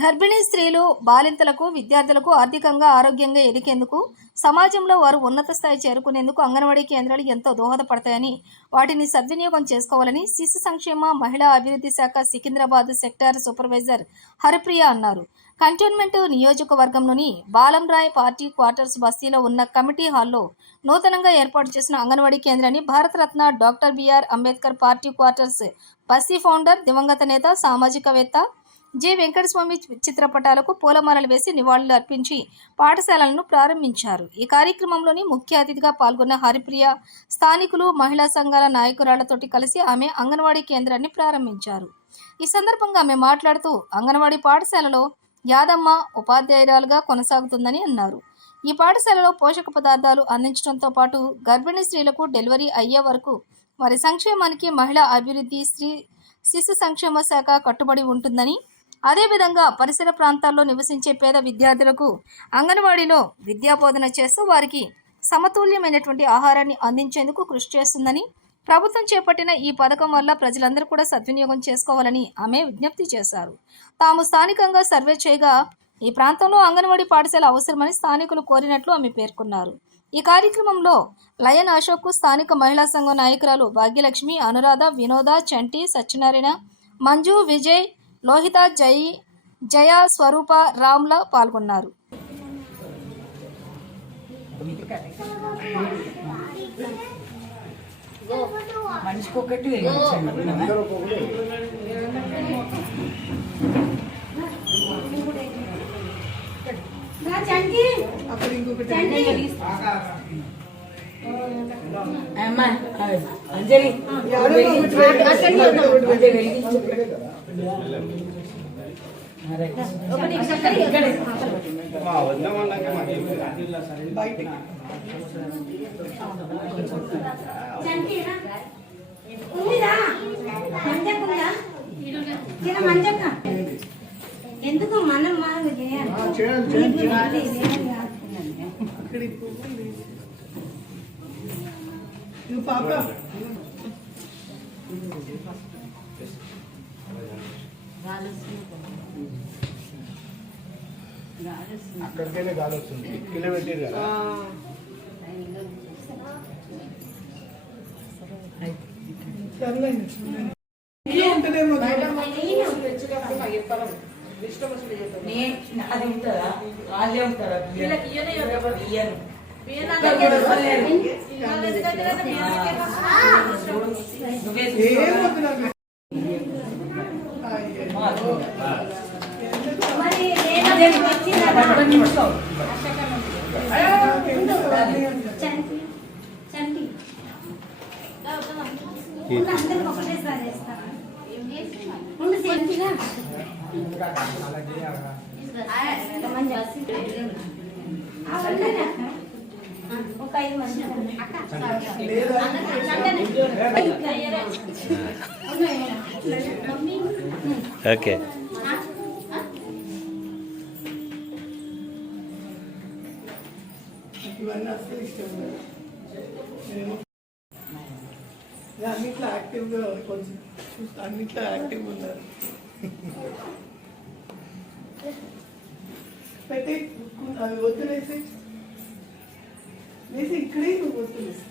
గర్భిణీ స్త్రీలు, బాలింతలకు, విద్యార్థులకు ఆర్థికంగా, ఆరోగ్యంగా ఎదిగేందుకు, సమాజంలో వారు ఉన్నత స్థాయి చేరుకునేందుకు అంగన్వాడీ కేంద్రాలు ఎంతో దోహదపడతాయని, వాటిని సద్వినియోగం చేసుకోవాలని శిశు సంక్షేమ, మహిళా అభివృద్ధి శాఖ సికింద్రాబాద్ సెక్టార్ సూపర్వైజర్ హరిప్రియ అన్నారు. కంటోన్మెంట్ నియోజకవర్గంలోని బాలంరాయ్ పార్టీ క్వార్టర్స్ బస్తీలో ఉన్న కమిటీ హాల్లో నూతనంగా ఏర్పాటు చేసిన అంగన్వాడీ కేంద్రాన్ని Bharat Ratna doctor BR Ambedkar party quarters బస్తీ ఫౌండర్, దివంగత నేత, సామాజికవేత్త జె వెంకటస్వామి చిత్రపటాలకు పూలమాలలు వేసి నివాళులు అర్పించి పాఠశాలలను ప్రారంభించారు. ఈ కార్యక్రమంలోని ముఖ్య అతిథిగా పాల్గొన్న హరిప్రియ స్థానికులు, మహిళా సంఘాల నాయకురాళ్లతోటి కలిసి ఆమె అంగన్వాడీ కేంద్రాన్ని ప్రారంభించారు. ఈ సందర్భంగా ఆమె మాట్లాడుతూ అంగన్వాడీ పాఠశాలలో యాదమ్మ ఉపాధ్యాయురాలుగా కొనసాగుతుందని అన్నారు. ఈ పాఠశాలలో పోషక పదార్థాలు అందించడంతో పాటు గర్భిణీ స్త్రీలకు డెలివరీ అయ్యే వరకు వారి సంక్షేమానికి మహిళా అభివృద్ధి, శిశు సంక్షేమ శాఖ కట్టుబడి ఉంటుందని, అదేవిధంగా పరిసర ప్రాంతాల్లో నివసించే పేద విద్యార్థులకు అంగన్వాడీలో విద్యాబోధన చేస్తూ వారికి సమతుల్యమైనటువంటి ఆహారాన్ని అందించేందుకు కృషి చేస్తుందని, ప్రభుత్వం చేపట్టిన ఈ పథకం వల్ల ప్రజలందరూ కూడా సద్వినియోగం చేసుకోవాలని ఆమె విజ్ఞప్తి చేశారు. తాము స్థానికంగా సర్వే చేయగా ఈ ప్రాంతంలో అంగన్వాడీ పాఠశాల అవసరమని స్థానికులు కోరినట్లు ఆమె పేర్కొన్నారు. ఈ కార్యక్రమంలో లయన్ అశోక్, స్థానిక మహిళా సంఘం నాయకురాలు భాగ్యలక్ష్మి, అనురాధ, వినోద, చంటి, సత్యనారాయణ, మంజు, విజయ్, లోహిత, జయ, స్వరూప, రామ్ల పాల్గొన్నారు. అంజలి ఎందుకు మనం పాప అక్కడికైనా గాలి వస్తుంది, కిలో పెట్టారు కదా. అది ఉంటారా, వాళ్ళే ఉంటారా? ఒక 5 మంది ఓకే. ఇవన్నీ అసలు ఇష్టం లేదు. అన్నిట్లో యాక్టివ్గా కొంచెం అన్నిట్లో యాక్టివ్గా ఉన్నారు. పెట్టి అవి వద్దులేసి వేసి ఇక్కడే నువ్వు వద్దులేసి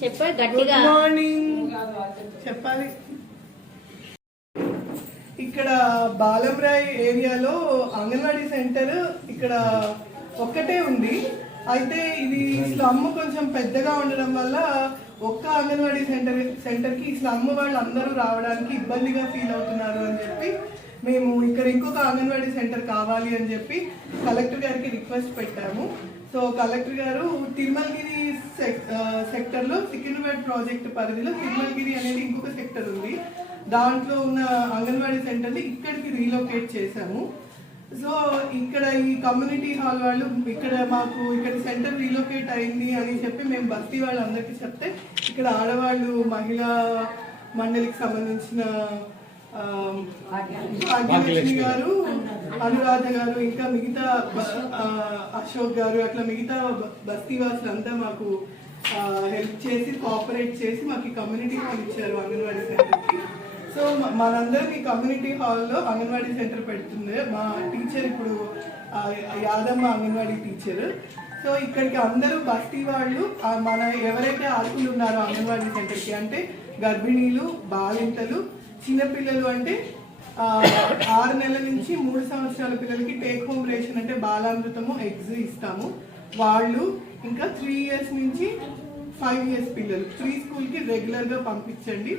చెప్పాలి గట్టిగా. గుడ్ మార్నింగ్ చెప్పాలి. ఇక్కడ బాలంరాయ్ ఏరియాలో అంగన్వాడీ సెంటర్ ఇక్కడ ఒక్కటే ఉంది. అయితే ఇది స్లమ్ కొంచెం పెద్దగా ఉండడం వల్ల ఒక్క అంగన్వాడీ సెంటర్కి స్లమ్ వాళ్ళు అందరూ రావడానికి ఇబ్బందిగా ఫీల్ అవుతున్నారు అని చెప్పి మేము ఇక్కడ ఇంకొక అంగన్వాడీ సెంటర్ కావాలి అని చెప్పి కలెక్టర్ గారికి రిక్వెస్ట్ పెట్టాము. సో కలెక్టర్ గారు తిరుమలగిరి సెక్టర్లో సికింద్రాబాద్ ప్రాజెక్ట్ పరిధిలో తిరుమలగిరి అనేది ఇంకొక సెక్టర్ ఉంది. దాంట్లో ఉన్న అంగన్వాడీ సెంటర్ని ఇక్కడికి రీలొకేట్ చేశాము. సో ఇక్కడ ఈ కమ్యూనిటీ హాల్ వాళ్ళు మాకు ఇక్కడ సెంటర్ రీలొకేట్ అయింది అని చెప్పి మేము బస్తీ వాళ్ళందరికీ చెప్తే ఇక్కడ ఆడవాళ్ళు, మహిళా మండలికి సంబంధించిన భాగ్యలక్ష్మి గారు, అనురాధ గారు, ఇంకా మిగతా అశోక్ గారు, అట్లా మిగతా బస్తీ వాసులంతా మాకు హెల్ప్ చేసి కోఆపరేట్ చేసి మాకు కమ్యూనిటీ హాల్ ఇచ్చారు అంగన్వాడీ సెంటర్కి. సో మనందరం ఈ కమ్యూనిటీ హాల్లో అంగన్వాడీ సెంటర్ పెడుతుంది. మా టీచర్ ఇప్పుడు యాదమ్మ అంగన్వాడీ టీచర్. సో ఇక్కడికి అందరూ బస్తీ వాళ్ళు మన ఎవరైతే అర్హులు ఉన్నారో అంగన్వాడీ సెంటర్కి, అంటే గర్భిణీలు, బాలింతలు, చిన్నపిల్లలు, అంటే 6 నెలల నుంచి 3 సంవత్సరాల పిల్లలకి టేక్ హోమ్ రేషన్ అంటే బాలామృతము, ఎగ్స్ ఇస్తాము వాళ్ళు. ఇంకా 3 years నుంచి 5 years పిల్లలు ప్రీ స్కూల్కి రెగ్యులర్గా పంపించండి.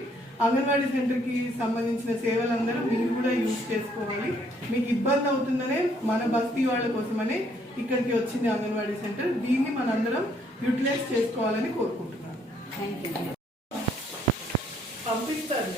అంగన్వాడీ సెంటర్కి సంబంధించిన సేవలందరూ మీరు కూడా యూజ్ చేసుకోవాలి. మీకు ఇబ్బంది అవుతుందనే మన బస్తీ వాళ్ళ కోసమనే ఇక్కడికి వచ్చింది అంగన్వాడీ సెంటర్. దీన్ని మనందరం యూటిలైజ్ చేసుకోవాలని కోరుకుంటున్నాను. Thank you. పంపిస్తారు.